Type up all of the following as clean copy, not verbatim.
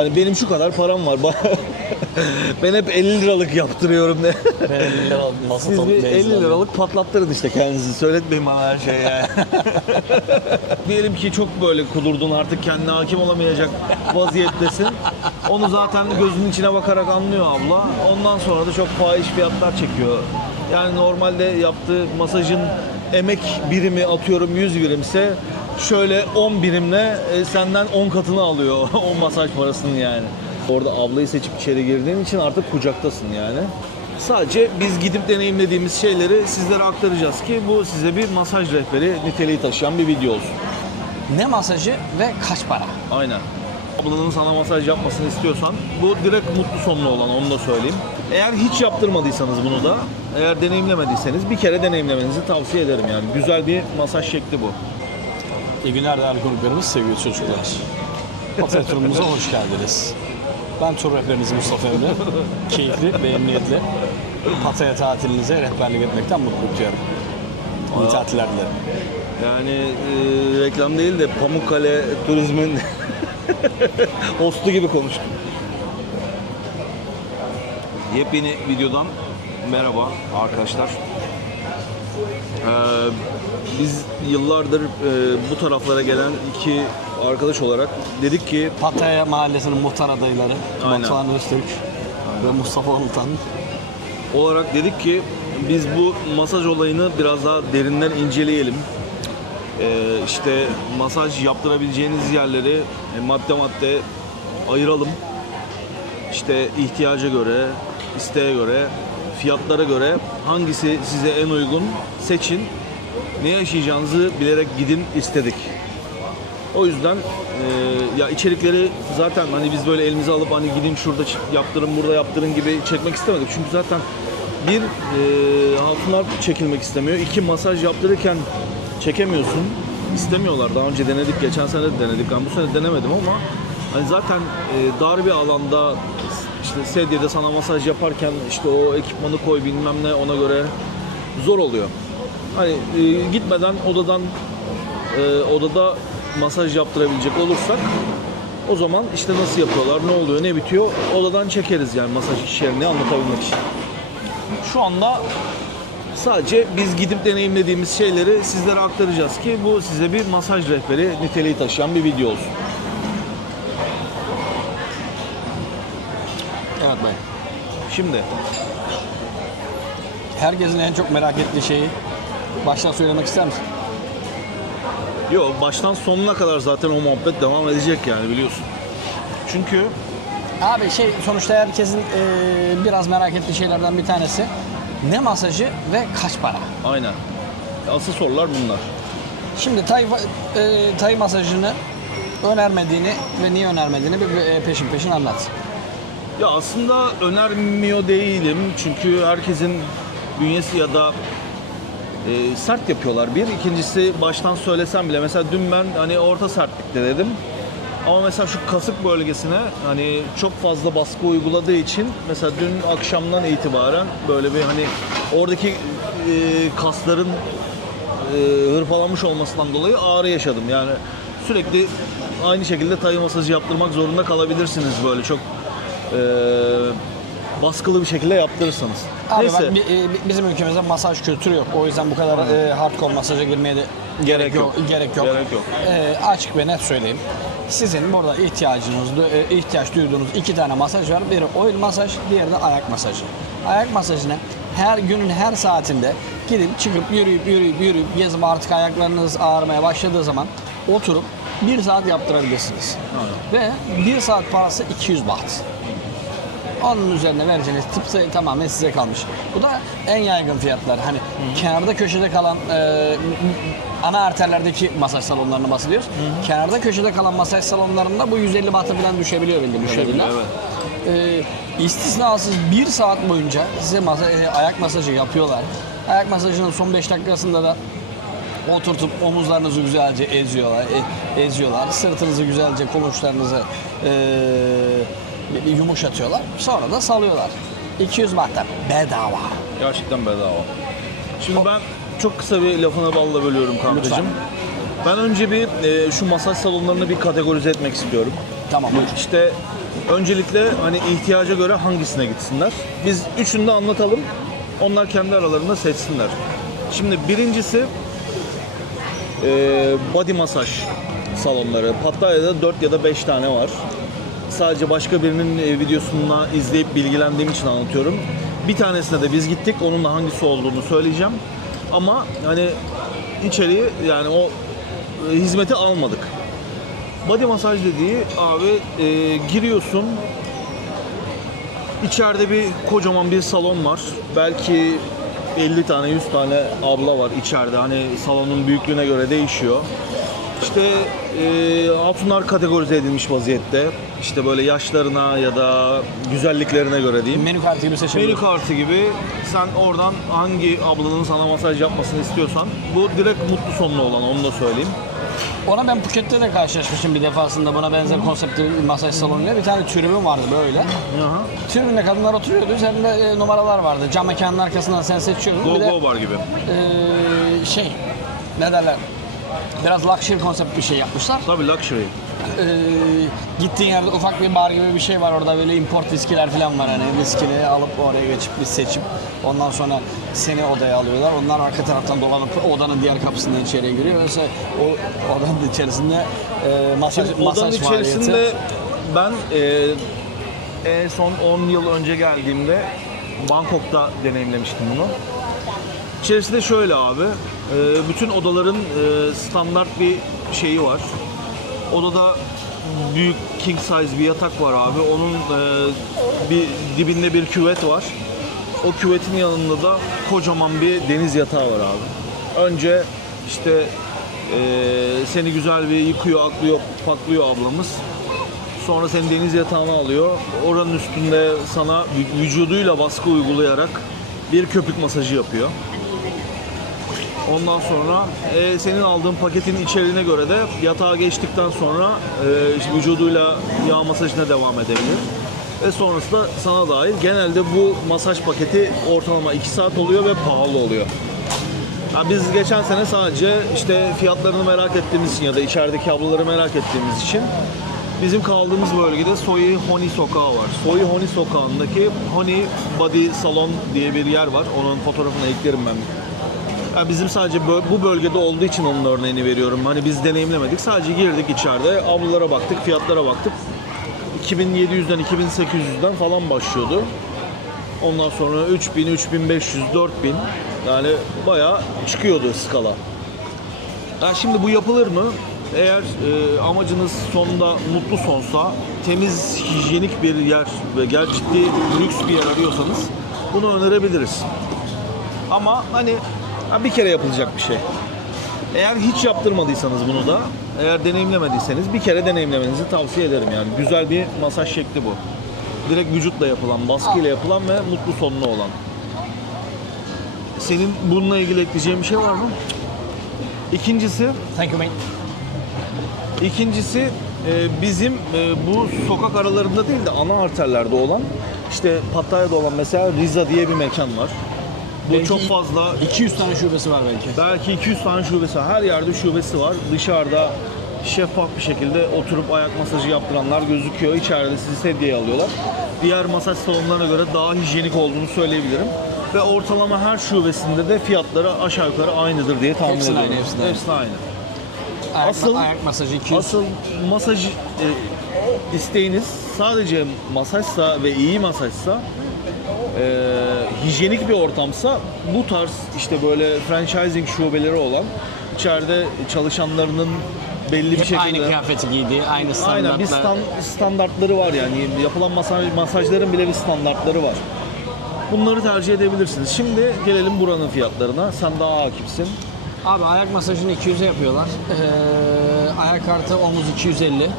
Yani benim şu kadar param var. Ben hep 50 liralık yaptırıyorum de. Ben 50 liralık masa Siz bir 50 liralık. liralık patlattırın işte kendinizi. Söyletmeyin bana her şeyi yani. Diyelim ki çok böyle kudurdun, artık kendine hakim olamayacak vaziyettesin. Onu zaten gözünün içine bakarak anlıyor abla. Ondan sonra da çok fahiş fiyatlar çekiyor. Yani normalde yaptığı masajın emek birimi atıyorum 100 birimse şöyle 10 birimle senden 10 katını alıyor o masaj parasını yani. Orada ablayı seçip içeri girdiğin için artık kucaktasın yani. Sadece biz gidip deneyimlediğimiz şeyleri sizlere aktaracağız ki bu size bir masaj rehberi niteliği taşıyan bir video olsun. Ne masajı ve kaç para? Aynen. Ablanın sana masaj yapmasını istiyorsan bu direkt mutlu sonlu olan, onu da söyleyeyim. Eğer hiç yaptırmadıysanız bunu da, eğer deneyimlemediyseniz bir kere deneyimlemenizi tavsiye ederim yani. Güzel bir masaj şekli bu. İyi günler değerli konuklarımız, sevgili çocuklar. Pataya turumuza hoş geldiniz. Ben tur rehberiniz Mustafa Emre. Keyifli ve emniyetli Pataya tatilinize rehberlik etmekten mutluluk duyarım. İyi tatiller dilerim. Yani reklam değil de Pamukkale Turizm'in hostu gibi konuştum. Yepyeni videodan merhaba arkadaşlar. Biz yıllardır bu taraflara gelen iki arkadaş olarak dedik ki Pataya Mahallesi'nin muhtar adayları Aynen. Batuhan Öztürk ve Mustafa Anıltan olarak dedik ki biz bu masaj olayını biraz daha derinden inceleyelim. İşte masaj yaptırabileceğiniz yerleri madde madde ayıralım. İşte ihtiyaca göre, isteğe göre, fiyatlara göre hangisi size en uygun seçin. Ne yaşayacağınızı bilerek gidin istedik. O yüzden ya içerikleri zaten hani biz böyle elimize alıp hani gidin şurada yaptırın, burada yaptırın gibi çekmek istemedik. Çünkü zaten bir hatunlar çekilmek istemiyor. İki masaj yaptırırken çekemiyorsun. İstemiyorlar. Daha önce denedik, geçen sene de denedik. Ben bu sene denemedim ama hani zaten dar bir alanda işte sedyede sana masaj yaparken işte o ekipmanı koy bilmem ne, ona göre zor oluyor. Hani gitmeden odada masaj yaptırabilecek olursak o zaman işte nasıl yapıyorlar, ne oluyor, ne bitiyor odadan çekeriz yani masaj iş yerini anlatabilmek için. Şu anda sadece biz gidip deneyimlediğimiz şeyleri sizlere aktaracağız ki bu size bir masaj rehberi niteliği taşıyan bir video olsun. Evet Bey. Şimdi Herkesin en çok merak ettiği şeyi baştan söylemek ister misin? baştan sonuna kadar zaten o muhabbet devam edecek yani biliyorsun. Çünkü Abi sonuçta herkesin biraz merak ettiği şeylerden bir tanesi ne masajı ve kaç para? aynen. Asıl sorular bunlar. Şimdi Tay masajını önermediğini ve niye önermediğini bir peşin anlat. Ya aslında önermiyor değilim çünkü herkesin bünyesi ya da sert yapıyorlar bir. İkincisi baştan söylesem bile mesela dün ben hani orta sertlikte dedim. Ama mesela şu kasık bölgesine hani çok fazla baskı uyguladığı için mesela dün akşamdan itibaren böyle bir hani oradaki kasların hırpalanmış olmasından dolayı ağrı yaşadım. Yani sürekli aynı şekilde tay masajı yaptırmak zorunda kalabilirsiniz böyle çok baskılı bir şekilde yaptırırsanız. Abi Neyse. bizim ülkemizde masaj kültürü yok. O yüzden bu kadar hardcore masaja girmeye de Gerek yok. Gerek yok. Açık ve net söyleyeyim. Sizin burada ihtiyaç duyduğunuz iki tane masaj var. Biri oil masaj, diğeri de ayak masajı. Ayak masajını her günün her saatinde gidip çıkıp yürüyüp gezip artık ayaklarınız ağrımaya başladığı zaman oturup 1 saat yaptırabilirsiniz. Ve 1 saat parası 200 baht. Onun üzerine vereceğiniz tip tamamen size kalmış. Bu da en yaygın fiyatlar. Hani kenarda köşede kalan ana arterlerdeki masaj salonlarına bahsediyoruz. Kenarda köşede kalan masaj salonlarında bu 150 bahta falan düşebiliyor bildiğim kadarıyla. Evet. İstisnasız 1 saat boyunca size ayak masajı yapıyorlar. Ayak masajının son 5 dakikasında da oturtup omuzlarınızı güzelce eziyorlar. Sırtınızı güzelce, komuçlarınızı yumuşatıyorlar. Sonra da salıyorlar. 200 bahta bedava. Gerçekten bedava. Şimdi ben çok kısa bir lafına balla bölüyorum kankacığım. Lütfen. Ben önce bir şu masaj salonlarını bir kategorize etmek istiyorum. Tamam. İşte Öncelikle hani ihtiyaca göre hangisine gitsinler? Biz üçünü de anlatalım. Onlar kendi aralarında seçsinler. Şimdi birincisi body masaj salonları. Pattaya'da 4 ya da 5 tane var. Sadece başka birinin videosunu izleyip bilgilendiğim için anlatıyorum. Bir tanesine de biz gittik. Onun da hangisi olduğunu söyleyeceğim. Ama hani içeriği yani o hizmeti almadık. Body masaj dediği abi giriyorsun. İçeride bir kocaman bir salon var. Belki 50 tane 100 tane abla var içeride. Hani salonun büyüklüğüne göre değişiyor. İşte hatunlar kategorize edilmiş vaziyette. İşte böyle yaşlarına ya da güzelliklerine göre diyeyim. Menü kartı gibi seçebiliyorsun. Menü kartı gibi sen oradan hangi ablanın sana masaj yapmasını istiyorsan. Bu direkt mutlu sonlu olan, onu da söyleyeyim. Ona ben Phuket'te de karşılaşmıştım bir defasında, buna benzer konseptli bir masaj salonuyla. Bir tane tribün vardı böyle. Aha. Tribünde kadınlar oturuyordu. Üzerinde numaralar vardı. Cam mekanın arkasından sen seçiyordun. Go Bir de Go Bar gibi. Ne derler? Biraz luxury konsept bir şey yapmışlar. Tabii luxury. Gittiğin yerde ufak bir bar gibi bir şey var, orada böyle import viskiler falan var, hani viskini alıp oraya geçip bir seçip ondan sonra seni odaya alıyorlar. Onlar arka taraftan dolanıp odanın diğer kapısından içeriye giriyor. Mesela o odanın içerisinde masaj Odanın içerisinde faaliyeti. ben en son 10 yıl önce geldiğimde Bangkok'ta deneyimlemiştim bunu. İçerisinde şöyle abi, bütün odaların standart bir şeyi var. Odada büyük king size bir yatak var abi. Onun bir dibinde bir küvet var. O küvetin yanında da kocaman bir deniz yatağı var abi. Önce işte seni güzel bir yıkıyor, aklıyor, paklıyor ablamız. Sonra seni deniz yatağına alıyor. Oranın üstünde sana vücuduyla baskı uygulayarak bir köpük masajı yapıyor. Ondan sonra senin aldığın paketin içeriğine göre de yatağa geçtikten sonra işte vücuduyla yağ masajına devam edebilir. Ve sonrasında sana dahil. Genelde bu masaj paketi ortalama 2 saat oluyor ve pahalı oluyor. Yani biz geçen sene sadece işte fiyatlarını merak ettiğimiz için ya da içerideki ablaları merak ettiğimiz için bizim kaldığımız bölgede Soyi Honi Sokağı var. Soyi Honi Sokağı'ndaki Honi Body Salon diye bir yer var. Onun fotoğrafını eklerim ben. Yani bizim sadece bu bölgede olduğu için onun örneğini veriyorum. Hani biz deneyimlemedik. Sadece girdik içeride, ablalara baktık, fiyatlara baktık. 2700'den 2800'den falan başlıyordu. Ondan sonra 3000, 3500, 4000 yani bayağı çıkıyordu skala. Yani şimdi bu yapılır mı? Eğer amacınız sonunda mutlu sonsa, temiz, hijyenik bir yer ve ciddi lüks bir yer arıyorsanız bunu önerebiliriz. Ama hani bir kere yapılacak bir şey. Eğer hiç yaptırmadıysanız bunu da, eğer deneyimlemediyseniz bir kere deneyimlemenizi tavsiye ederim yani. Güzel bir masaj şekli bu. Direkt vücutla yapılan, baskıyla yapılan ve mutlu sonlu olan. Senin bununla ilgili ekleyeceğin bir şey var mı? İkincisi, Thank you mate. İkincisi bizim bu sokak aralarında değil de ana arterlerde olan, işte Pattaya'da olan mesela Riza diye bir mekan var. Bu Belki çok fazla, 200 tane şubesi var belki. belki 200 tane şubesi var. Her yerde şubesi var. Dışarıda şeffaf bir şekilde oturup ayak masajı yaptıranlar gözüküyor. İçeride sizi sedyeye alıyorlar. Diğer masaj salonlarına göre daha hijyenik olduğunu söyleyebilirim. Ve ortalama her şubesinde de fiyatları aşağı yukarı aynıdır diye tahmin Hepsinin ediyorum. aynı, hepsinin aynı. Asıl- Ayak masajı 200. Asıl masaj isteğiniz sadece masajsa ve iyi masajsa, hijyenik bir ortamsa, bu tarz işte böyle franchising şubeleri olan, içeride çalışanlarının belli bir Hep şekilde aynı kıyafeti giydiği, aynı standartlar. aynen bir standartları var yani, yapılan masajların bile bir standartları var. Bunları tercih edebilirsiniz. Şimdi gelelim buranın fiyatlarına. Sen daha hakimsin. Abi ayak masajını 200'e yapıyorlar. Ayak kartı omuz 250.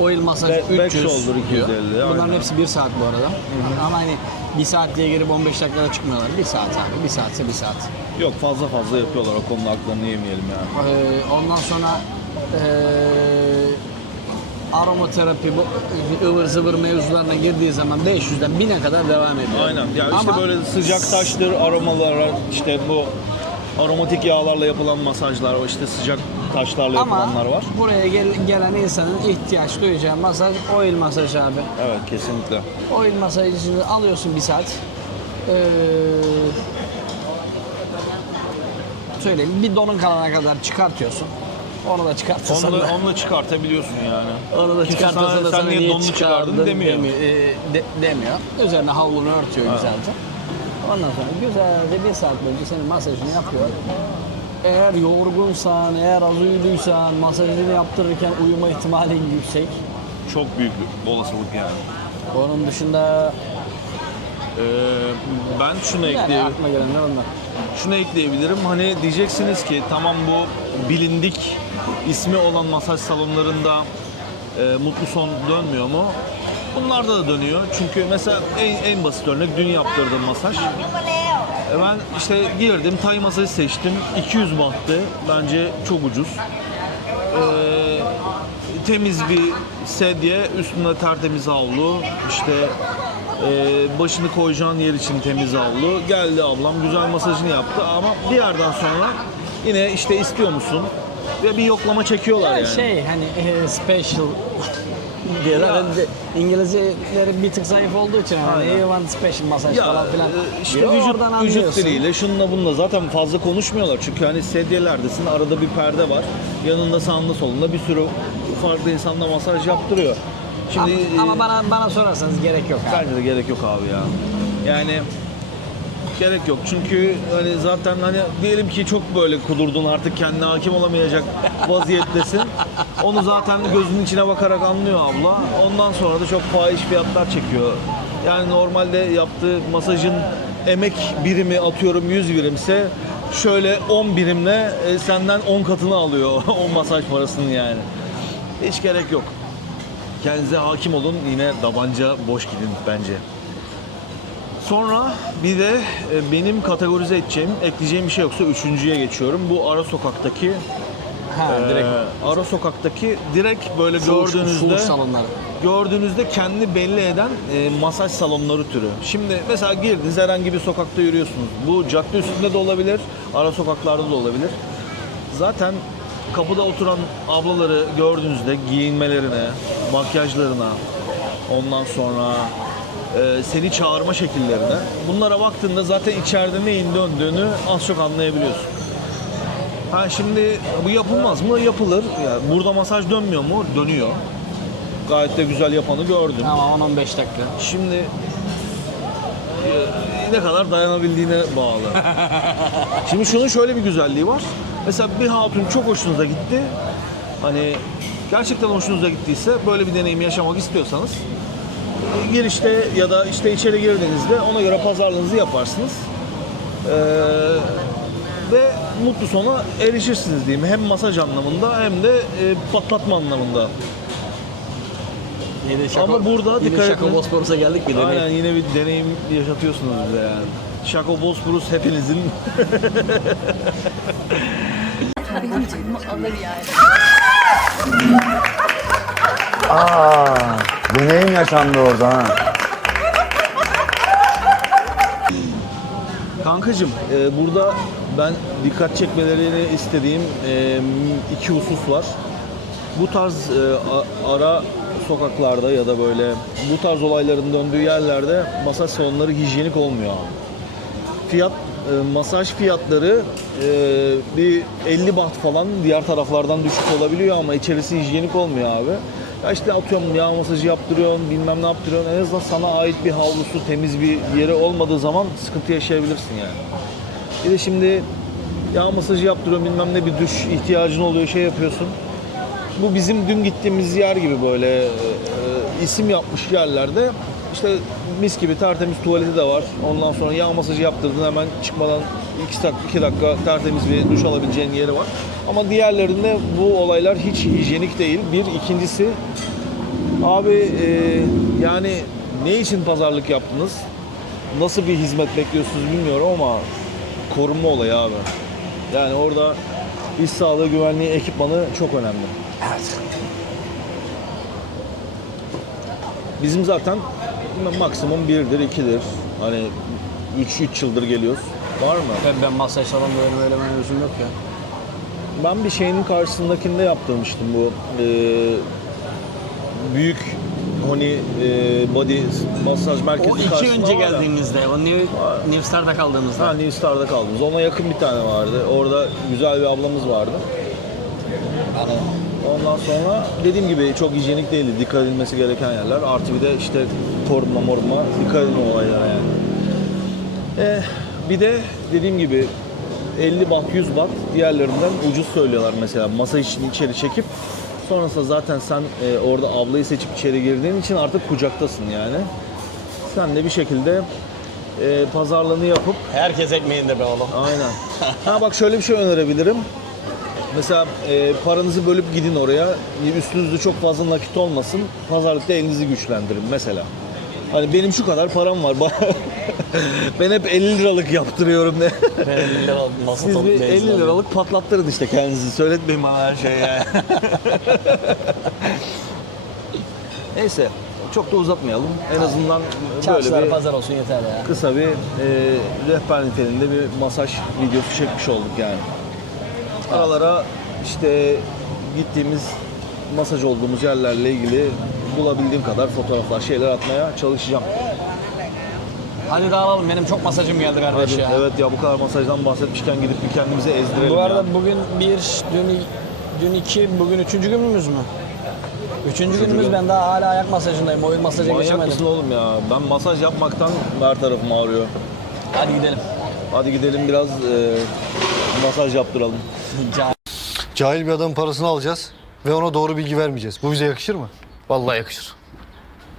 Oil masaj Back 300 shoulder 250, diyor. Bunların aynen. hepsi 1 saat bu arada. Ama hani 1 saat diye girip 15 dakikada çıkmıyorlar. 1 saat abi. 1 saatse 1 saat. Yok, fazla yapıyorlar, o konuda haklarını yemeyelim yani. Ondan sonra aromaterapi, bu ıvır zıvır mevzularına girdiği zaman 500'den 1000'e kadar devam ediyor. Aynen. Ya işte Ama böyle sıcak taştır, aromalar, işte bu aromatik yağlarla yapılan masajlar, o işte sıcak taşlarla Ama yapılanlar var. buraya gelen insanın ihtiyaç duyacağı masaj oil masaj abi. Evet, kesinlikle. Oil masajını alıyorsun 1 saat. Söyleyeyim, bir donun kalana kadar çıkartıyorsun. Onu da çıkartırsan da. Onu da çıkartabiliyorsun yani. Onu da Kimse çıkartırsan sana, da sen sana niye niye donunu çıkardın demiyor. demiyor. Üzerine havlunu örtüyor Evet. güzelce. Ondan sonra güzelce 1 saat boyunca senin masajını yapıyor. Eğer yorgunsan, eğer az uyuduysan, masajını yaptırırken uyuma ihtimalin yüksek. Çok büyük bir olasılık yani. Onun dışında Ben şunu yani ekleyebilirim. aklıma gelenler onlar. Şunu ekleyebilirim. Hani diyeceksiniz ki tamam, bu bilindik ismi olan masaj salonlarında mutlu son dönmüyor mu? Bunlarda da dönüyor. Çünkü mesela en basit örnek dün yaptırdığım masaj. Ben işte girdim, Tay masajı seçtim. 200 bahttı. Bence çok ucuz. Temiz bir sedye, üstünde tertemiz havlu, işte başını koyacağın yer için temiz havlu. Geldi ablam, güzel masajını yaptı ama bir yerden sonra yine işte istiyor musun? Ve bir yoklama çekiyorlar yani. Şey hani special diyorlar. Ya. Hani de İngilizceleri bir tık zayıf olduğu için hani Aynen. you want special masaj Ya falan filan. işte diyor, vücut, oradan vücut anlıyorsun. diliyle şununla bununla zaten fazla konuşmuyorlar. Çünkü hani sedyelerdesin, arada bir perde var. Yanında, sağında, solunda bir sürü farklı insanla masaj yaptırıyor. Şimdi Ama bana sorarsanız gerek yok abi. bence de gerek yok abi ya. Yani gerek yok. Çünkü hani zaten hani diyelim ki çok böyle kudurdun, artık kendine hakim olamayacak vaziyettesin. Onu zaten gözünün içine bakarak anlıyor abla. Ondan sonra da çok fahiş fiyatlar çekiyor. Yani normalde yaptığı masajın emek birimi atıyorum 100 birimse şöyle 10 birimle senden 10 katını alıyor o masaj parasının yani. Hiç gerek yok. Kendinize hakim olun. Yine tabanca boş gidin bence. Sonra bir de benim kategorize edeceğim, ekleyeceğim bir şey yoksa üçüncüye geçiyorum. Bu ara sokaktaki Direkt ara sokaktaki direkt böyle fuhuş salonları. gördüğünüzde kendini belli eden masaj salonları türü. Şimdi mesela girdiniz, herhangi bir sokakta yürüyorsunuz. Bu cadde üstünde de olabilir, ara sokaklarda da olabilir. Zaten kapıda oturan ablaları gördüğünüzde giyinmelerine, makyajlarına, ondan sonra seni çağırma şekillerine, bunlara baktığında zaten içeride neyin döndüğünü az çok anlayabiliyorsun. Ha şimdi bu yapılmaz mı? Yapılır. Yani burada masaj dönmüyor mu? Dönüyor. Gayet de güzel yapanı gördüm. Ama 10-15 dakika. Şimdi ne kadar dayanabildiğine bağlı. Şimdi şunun şöyle bir güzelliği var. Mesela bir hatun çok hoşunuza gitti. Hani gerçekten hoşunuza gittiyse, böyle bir deneyim yaşamak istiyorsanız girişte ya da işte içeri girdiğinizde ona göre pazarlığınızı yaparsınız. Ve mutlu sona erişirsiniz diyeyim. Hem masaj anlamında hem de patlatma anlamında. Ama burada dikkat Şako edin. Bosporus'a geldik bile. Aynen, yine bir deneyim yaşatıyorsunuz bize yani. Şako Bosporus hepinizin alır yani. Deneyim yaşandı orada ha. Kankacığım, burada ben dikkat çekmelerini istediğim iki husus var. Bu tarz ara sokaklarda ya da böyle bu tarz olayların döndüğü yerlerde masaj salonları hijyenik olmuyor abi. Masaj fiyatları bir 50 baht falan diğer taraflardan düşük olabiliyor ama içerisi hijyenik olmuyor abi. Ya işte atıyorum, yağ masajı yaptırıyorsun, bilmem ne yaptırıyorsun. En azından sana ait bir havlusu, temiz bir yeri olmadığı zaman sıkıntı yaşayabilirsin yani. Bir de şimdi yağ masajı yaptırıyorsun, bilmem ne, bir duş ihtiyacın oluyor, şey yapıyorsun. Bu bizim dün gittiğimiz yer gibi böyle isim yapmış yerlerde işte mis gibi tertemiz tuvaleti de var. Ondan sonra yağ masajı yaptırdın, hemen çıkmadan 2 dakika tertemiz bir duş alabileceğin yeri var. Ama diğerlerinde bu olaylar hiç hijyenik değil. İkincisi abi yani ne için pazarlık yaptınız? Nasıl bir hizmet bekliyorsunuz bilmiyorum ama korunma olayı abi. Yani orada iş sağlığı, güvenliği, ekipmanı çok önemli. Evet. Bizim zaten maksimum 1'dir, 2'dir. Hani 3 yıldır geliyoruz. Var mı? Ben masaj salonunda öyle mevzum yok ya. Ben bir şeyinin karşısındakinde yaptırmıştım bu büyük body masaj merkezi O 2 karşısında önce var ya. geldiğimizde, o New Star'da kaldığımızda. Ha, New Star'da kaldığımız. Ona yakın bir tane vardı. Orada güzel bir ablamız vardı. Ondan sonra dediğim gibi çok hijyenik değildi. Dikkat edilmesi gereken yerler. Artı bir de işte korunma dikkat edilme olaylara yani. Bir de dediğim gibi 50 baht 100 baht diğerlerinden ucuz söylüyorlar mesela masaj için içeri çekip sonrasında zaten sen orada ablayı seçip içeri girdiğin için artık kucaktasın yani. Sen de bir şekilde pazarlığını yapıp Herkes ekmeğinde be oğlum. aynen. Ha bak şöyle bir şey önerebilirim. Mesela paranızı bölüp gidin oraya. Üstünüzde çok fazla nakit olmasın. Pazarlıkta elinizi güçlendirin mesela. Hani benim şu kadar param var. Ben hep 50 liralık yaptırıyorum de. Siz bir 50 liralık patlattırın işte kendinizi. Söyletmeyin bana her şeyi yani. Neyse. Çok da uzatmayalım. En azından böyle Çarşılar bir pazar olsun yeter ya. kısa bir rehber niteliğinde bir masaj videosu çekmiş olduk yani. Aralara işte gittiğimiz masaj olduğumuz yerlerle ilgili bulabildiğim kadar fotoğraflar, şeyler atmaya çalışacağım. Hadi dağılalım, benim çok masajım geldi kardeş Hadi, ya. evet ya bu kadar masajdan bahsetmişken gidip bir kendimize ezdirelim Bu arada ya. bugün dün 2, bugün 3. günümüz mü? 3. günümüz, gün. ben daha hala ayak masajındayım. Oyun masaja Manyak geçemedim. mısın oğlum ya? Ben masaj yapmaktan her tarafım ağrıyor. Hadi gidelim. Hadi gidelim biraz masaj yaptıralım. Cahil bir adamın parasını alacağız ve ona doğru bilgi vermeyeceğiz. Bu bize yakışır mı? Vallahi yakışır.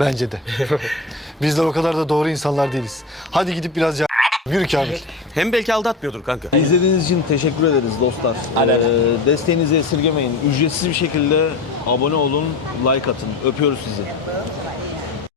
Bence de. Bizler o kadar da doğru insanlar değiliz. Hadi gidip biraz yürü Kamil. Hem belki aldatmıyordur kanka. İzlediğiniz için teşekkür ederiz dostlar. Hadi. Desteğinizi esirgemeyin. Ücretsiz bir şekilde abone olun, like atın. Öpüyoruz sizi.